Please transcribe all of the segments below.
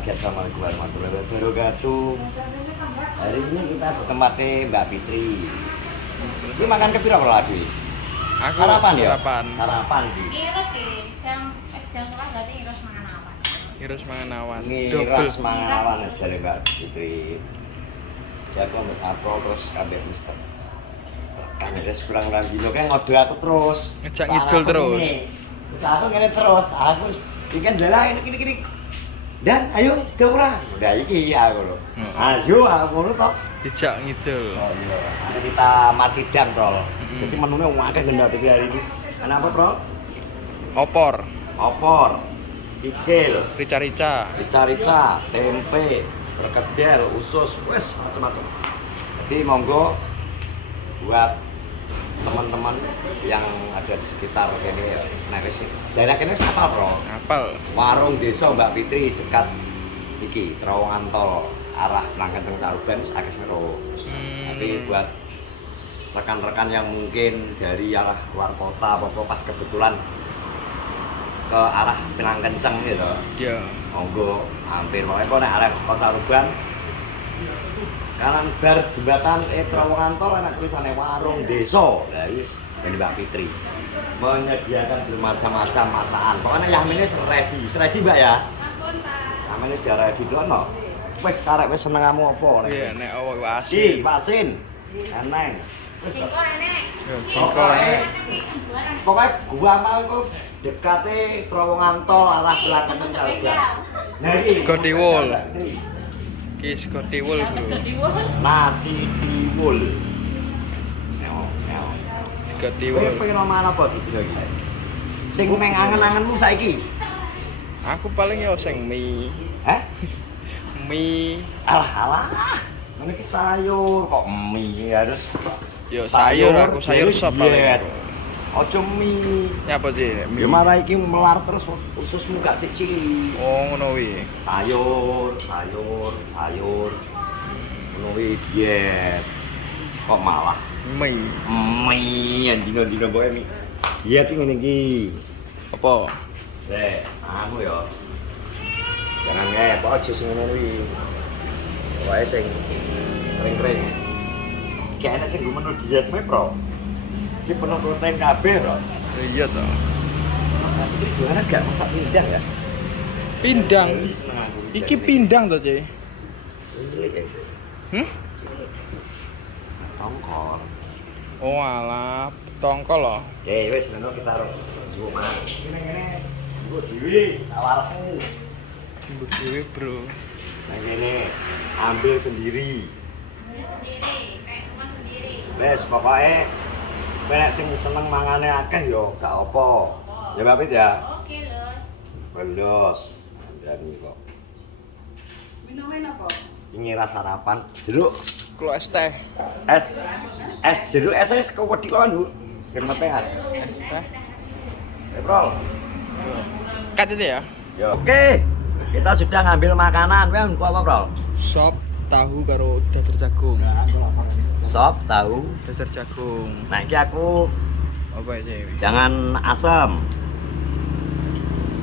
pagi, assalamualaikum warahmatullahi wabarakatuh. Hari ini kita di tempatnya Mbak Fitri. Ini makan kepira kalau Adi? Aku Sarapan ya? sarapan. Sarapan di. Ngiris sih, jam sekolah berarti ngiris mangan apa? Ngiris mangan awan. Ngiras mangan awan aja deh Mbak Fitri. Jadi aku Mas Apro terus kabeh Mister. Kan ada kurang dino kan ngode aku terus. Ngejak ngidul terus. Aku ngene terus. Aku ikan dalah ini. Dan ayo sudah orang. Udah iki aku lho. Ayo aku ngono tok. Dijak ngidul. Oh iya. Nanti kita mati dang, Bro. Jadi menunya akeh gendal iki hari ini. Ana apa, Bro? Opor, Opor, kikil, rica-rica. rica-rica, tempe, perkedel, usus, wes macam-macam. Jadi monggo buat teman-teman yang ada di sekitar ini ya. Nah, daerah kene apa, Bro? Apel. Warung Desa Mbak Fitri dekat iki terowongan tol arah Langkenceng Caruban wis akeh sero. Tapi buat rekan-rekan yang mungkin dari arah luar kota apa pas kebetulan ke arah Pinang Kenceng gitu. Ya. Monggo hampir pokoknya kok nek arah kota Caruban kanan bar jembatan terowongan tol ana tulisannya warung desa. Lah wis dari Mbak Fitri menyediakan bermacam-macam masakan. Pokoknya yang ini ready Mbak ya. Ampun, Pak. Namanya sudah ready dulu no. Wis karek wis seneng kamu apa nek? Iya, nek awak Iki asin. pasin. Eneng. Wis. Jengkol enek. Ya, jengkol enek. Pokoknya gua mau iku dekate terowongan tol arah Langkenceng Caruban. Nah iki Sego tiwul. Ki sego tiwul, Bro. nasi tiwul. Neo. Sego Kowe tiwul. pengen omahan apa gitu lagi? Sing meng angen-angenmu saiki. Aku paling ya sing mie. Hah? Mie. Alah. Ini ki sayur kok mie harus. Yo sayur aku sayur jadi sop paling. diet. aku. Ojo mie. Nyapa sih? Ya marah iki melar terus ususmu gak cicili. Oh, ngono wi. Sayur. Ngono wi diet. Kok malah Mie. mie dino-dino boy mie. Diet iki ngene iki. Apa? Anu ya. Jangan ngep aja sing ngono kuwi. Wae sing kering-kering. Kayaknya sing gue menu diet me, Bro. Iki penuh protein kabeh, Bro. Iya toh. Ini gimana gak masak pindang ya? Pindang. Iki pindang toh, Cek. Cilik ya. Tongkol. Oh, alah, tongkol loh. Oke, wis ngono kita ro. Yo, Mas. Ngene-ngene. Gue dhewe tak warasmu. Ibu dewe, Bro. Nah, ngene ambil sendiri. Sendiri, kayak rumah sendiri. Wes pokoke nek sing seneng mangane akeh yo gak apa. Ya Mbak Pit ya. Oke, Los. Belos. Andani kok. Minumin apa? Ini rasa sarapan jeruk Kalau es teh. es jeruk es kewedi kon, Bu. Kemetehan. Es teh. Bro. Kat itu ya? Yo. Oke. Kita sudah ngambil makanan. Kowe apa, Bro? Sop tahu karo dadar jagung. Sop, tahu. Dadar jagung. Nah, iki aku Apa aja ini? jangan asam.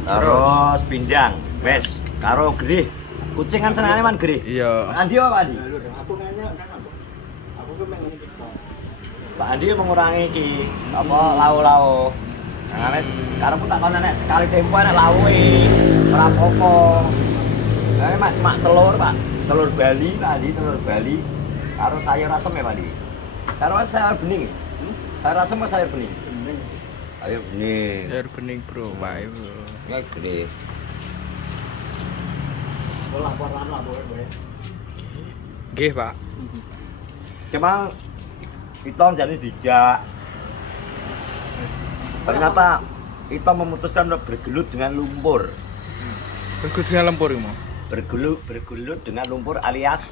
Terus pindang. Wes, karo gerih. Kucing kan senengane man gerih. Iya. Andi apa Andi? Pak Andi mengurangi iki apa lau-lau. Nah, karepku tak kono nek sekali tempo nek lawe ora apa-apa. Lah mak cuma telur, Pak. Telur Bali tadi, telur Bali karo sayur asem ya, Pak Andi. Karo sayur bening. Sayur asem apa sayur bening? Sayur bening. Sayur bening, Bro. Baik, Bro. Ya gede. Nggih, Pak. Cuma Iton jadi dijak. Ternyata Iton memutuskan untuk bergelut dengan lumpur. Bergelut dengan lumpur ini, Bergelut dengan lumpur alias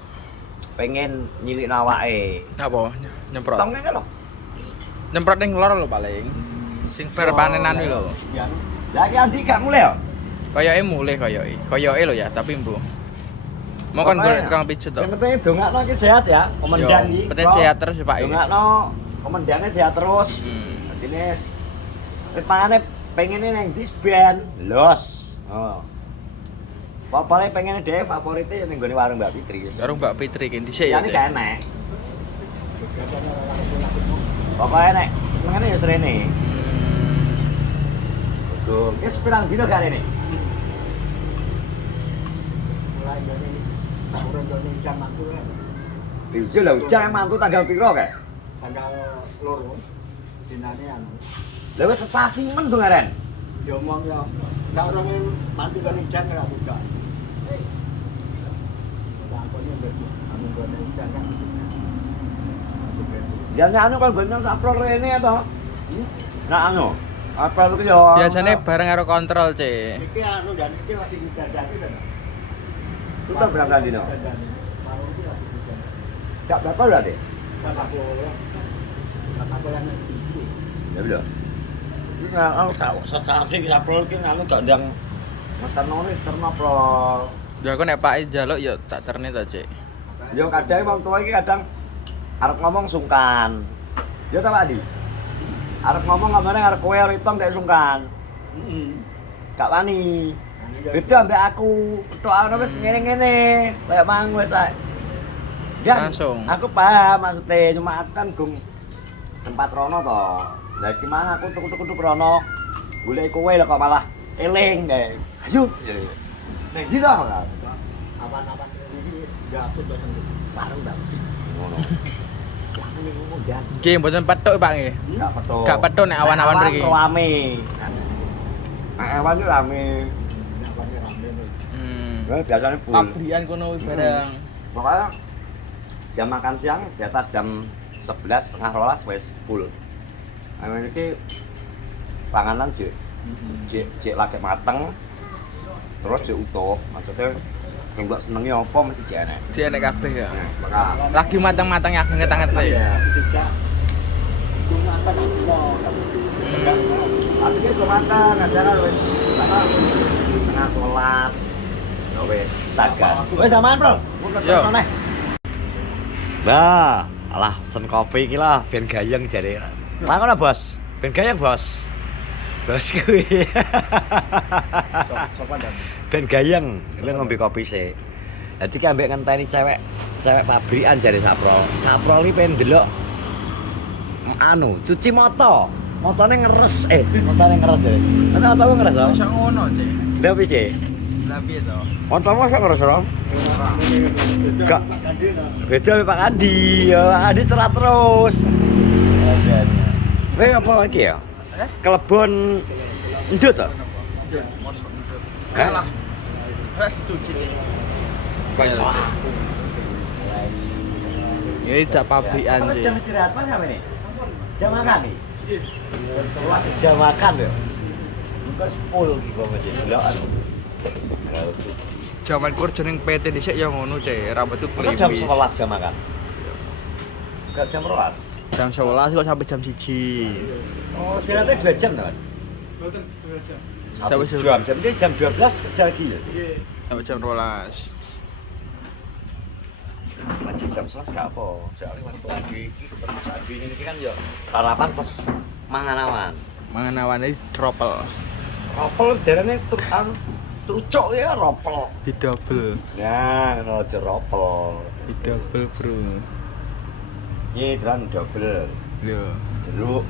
pengen nyilik awake. Apa? Nyemprot. Tong ngene lho. Nyemprot ning lor lho paling. Sing bar panenan kuwi lho. Lah iki Andi gak mulai ya? Kayoke mulih kayoke. Kayoke lho ya, tapi mbuh. Mau kan golek tukang pijet to. Sing penting dongakno iki sehat ya, komandan iki. Penting sehat terus ya, Pak. Dongakno komandannya sehat terus. Dene pangane pengen neng dis ben los. Oh. Pokoknya pengen dhewe favoritnya ning gone warung Mbak Fitri. Warung Mbak Fitri ki dhisik ya. Ya ini Cek. gak enak. Pokoknya nek ngene ya srene. Tuh, wis pirang dino gak rene? Mulai dari tahun Indonesia mantu kan. Iya lho, jangan mantu tanggal piro kae? Tanggal loro. Dinane anu. Lha wis sesasi men to ngaren. Ya omong ya. Nek orang mantu kan ijan ora buka. Lakone anu kan ijan kan. Ya nek anu kan gonjang saprol rene to. Nah anu, apa lu ki yo? Biasanya bareng karo kontrol, Cek. Iki anu dan iki lagi didadaki to. Tutup berapa dino? Mau iki lagi didadaki. Gak berapa berarti? Aku yang itu. Ya udah. Iki anu sesasi ki saprol ki anu gak ndang mesenone terno prol. Ya aku nek Pak njaluk ya tak terne to, Cek. Yo kadang wong tua iki kadang arep ngomong sungkan. Yo ta Pak Adi? Arep ngomong ngamane arep kowe ritong dek sungkan. Heeh. Gak wani. Beda ambek aku, ketokane wis ngene-ngene, kayak mang wis ae. Ya, Langsung. aku paham maksudnya, cuma aku kan gung tempat rono to. Lah gimana aku tuku-tuku rono. Golek kowe lho kok malah eling deh. Ayo. Nek ndi to? Awan-awan iki enggak aku bosen. Warung Mbak Putri. Ngono. Lah ngene ngono dan. Ki mboten petuk Pak nggih. Gak petuk. Gak petuk nek awan-awan mriki. Rame. Nek awan itu rame. Awane rame nih. Nah, biasanya full. Pabrikan kono barang. Pokoknya jam makan siang di atas jam 11 setengah 12 wis full. Anu iki panganan cek lagi mateng. Terus cek utuh, maksudnya yang mbak senengi apa mesti cek enak. Cek enek kabeh ya. Bakal. Lagi matang-matang ya nget-nget ya. Ketika itu makan aku mau. Tapi ini belum makan, acara wis setengah 11. Ya wis, tagas. Wis aman, Bro. Yo. Nah, alah pesen kopi iki lah ben gayeng jare. Mangono, Bos. Ben gayeng, Bos. Bos kuwi. Sopan dan. Ben gayeng, lu ngombe kopi sih. Dadi ki ambek ngenteni cewek pabrikan jare Saprol. Saprol iki pengen ndelok anu, cuci moto. Motone ngeres, motone ngeres ya. Masa motomu ngeres, Bro? Iso ngono, Cek. Lha piye, Cek? Lah piye to? Motomu iso ngeres, Bro? Enggak. Beda sama Pak Andi, ya Pak Andi cerat terus. Kowe apa iki ya? Kelebon ndut to? Kalah. Cuci, Cek. Kok iso? Ini jak pabrikan, Sampai Cek. jam istirahat apa sampe nih? Jam makan nih? Jam makan ya? Bukan full gitu masih belokan. Jaman kerja ning PT dhisik ya ngono, Cek. Rambut tuh Masa jam 11 jam makan? Enggak jam 12? Jam 11 kok sampai jam 1. Oh, istirahatnya 2 jam kan? Sampai 1 jam. Jadi jam 12 kerja lagi ya? Sampai jam 12. Wajib jam 11 gak apa. Soalnya waktu lagi ini setelah Mas Adi ini kan ya sarapan plus mangan awan. Mangan awane tropel. Ropel darane trucuk ya ropel. Di double. Ya, ngono aja ropel. Di double, Bro. Iki dran double. Lho, Jeruk,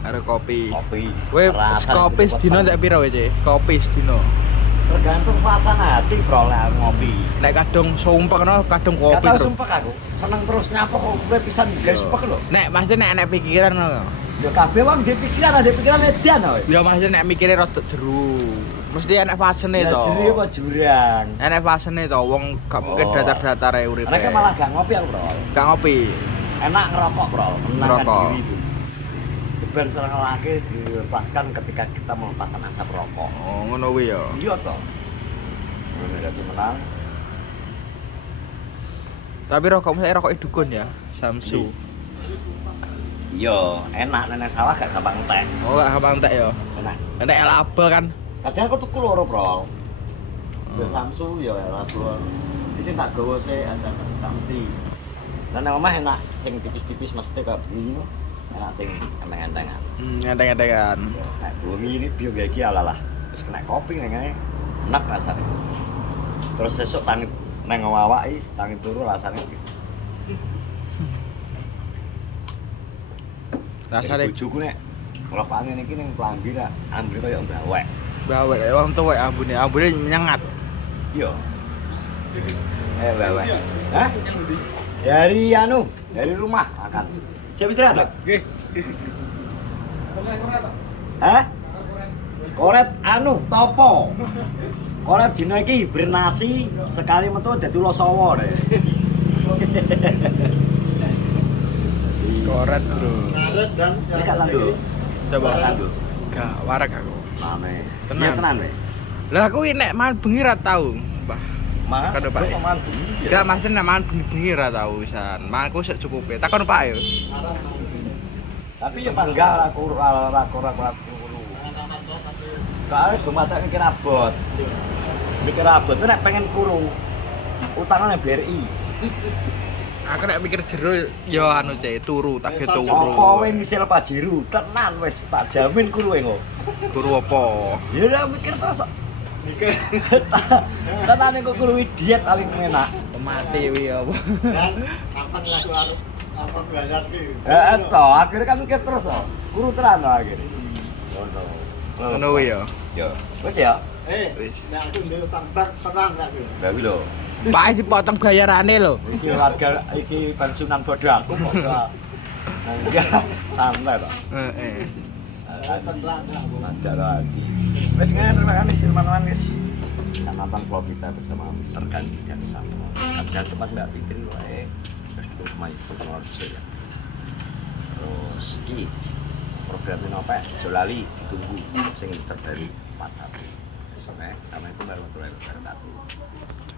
ada kopi. kopi. Kowe Rasa kopi jeruk sedino potong. tak piro kowe, Cek? Kopi sedino. Tergantung suasana hati, Bro, lek ngopi. Nek kadung sumpek no, kadung Gak kopi tau terus. sumpek aku. Seneng terus nyapa kok kowe pisan guys sumpek lho. Nek pasti nek pikiran no. Ya kabeh wong dhe pikiran, ada pikiran edan kowe. Ya maksudnya nek mikire rada jeru. Mesti enek fasene Ya to. jeri apa jurang. Enek fasene to, wong gak mungkin Oh. datar-datar ae uripe. Mereka malah gak ngopi aku, Bro. gak ngopi. Enak ngerokok, Bro. Menangkan Ngerokok. diri itu. Beban seorang laki dilepaskan ketika kita melepaskan asap rokok. Oh, ngono kuwi ya. Iya toh. Ngono dadi menang. Tapi rokokmu saya rokok dukun ya, Samsu. Iya, enak nenek sawah gak gampang entek. Oh, gak gampang entek ya. Enak. Enek laba kan. Kadang aku tuku loro, Bro. Ya Hmm. Samsu ya labo. Di sini tak gawa sih ada mesti. Dan yang omah enak sing tipis-tipis mesti kayak begini. Enak sing enteng-entengan. Enteng-entengan. Nek bumi ini bio iki ala-ala. Terus kena kopi nih enak rasanya. Terus sesuk tangi neng awak tangi turu rasane. Rasane bojoku nek ora pak ngene iki ning klambi ra ambune koyo mbawek. bawek kayak wong tuwek ambune. Ambune nyengat. Iya. Mbawek. Hah? Dari rumah makan. Siap istirahat? Nggih. Hah? Koret topo. Koret dina iki hibernasi, sekali metu dadi losawa rek. Koret, Bro. Karet dan Ini gak landu. Coba. Landu. Gak warak aku. Mame. Tenan. Iya tenan we. Lah aku ini nek mangan bengi ra tau, Mbah. Mas, Kan, Pak. kok mangan bengi ya? Gak maksud nek mangan bengi ra tau pisan. Manganku sak cukupe. Takon Pak yo. Tapi ya bangga lah kura Kali dumate mikir abot. Mikir abot tuh nek pengen kuru. Utangane BRI. Aku nek mikir jero yo anu cek turu, tak ge turu. Apa kowe nyicil Pajero? Tenan wis tak jamin kuru engko. Turu apa? Ya udah mikir terus. Mikir. Tenan engko kuru diet paling enak. Mati wi apa? Dan kapan lagu apa belajar ki? Eto, akhirnya kan mikir terus oh. Kuru tenan oh, akhirnya. Ngono. Ngono wi yo. Yo, wis ya. Nek aku ndek tambah tenang nek ki. Lah kuwi lho. Pak dipotong bayarane lho. Iki warga iki pensiunan bodoh aku kok ora. Enggak, santai toh. Heeh. Tenang aku. Ada lagi. Wes ngene terima kasih Silman guys. Kita nonton vlog kita bersama Mr. Ganti dan Samo. Jangan tempat Mbak Fitri wae. Terus itu kemarin Purworejo ya. Terus iki programnya apa? Jolali ditunggu sing terbaru 41. Assalamualaikum warahmatullahi wabarakatuh.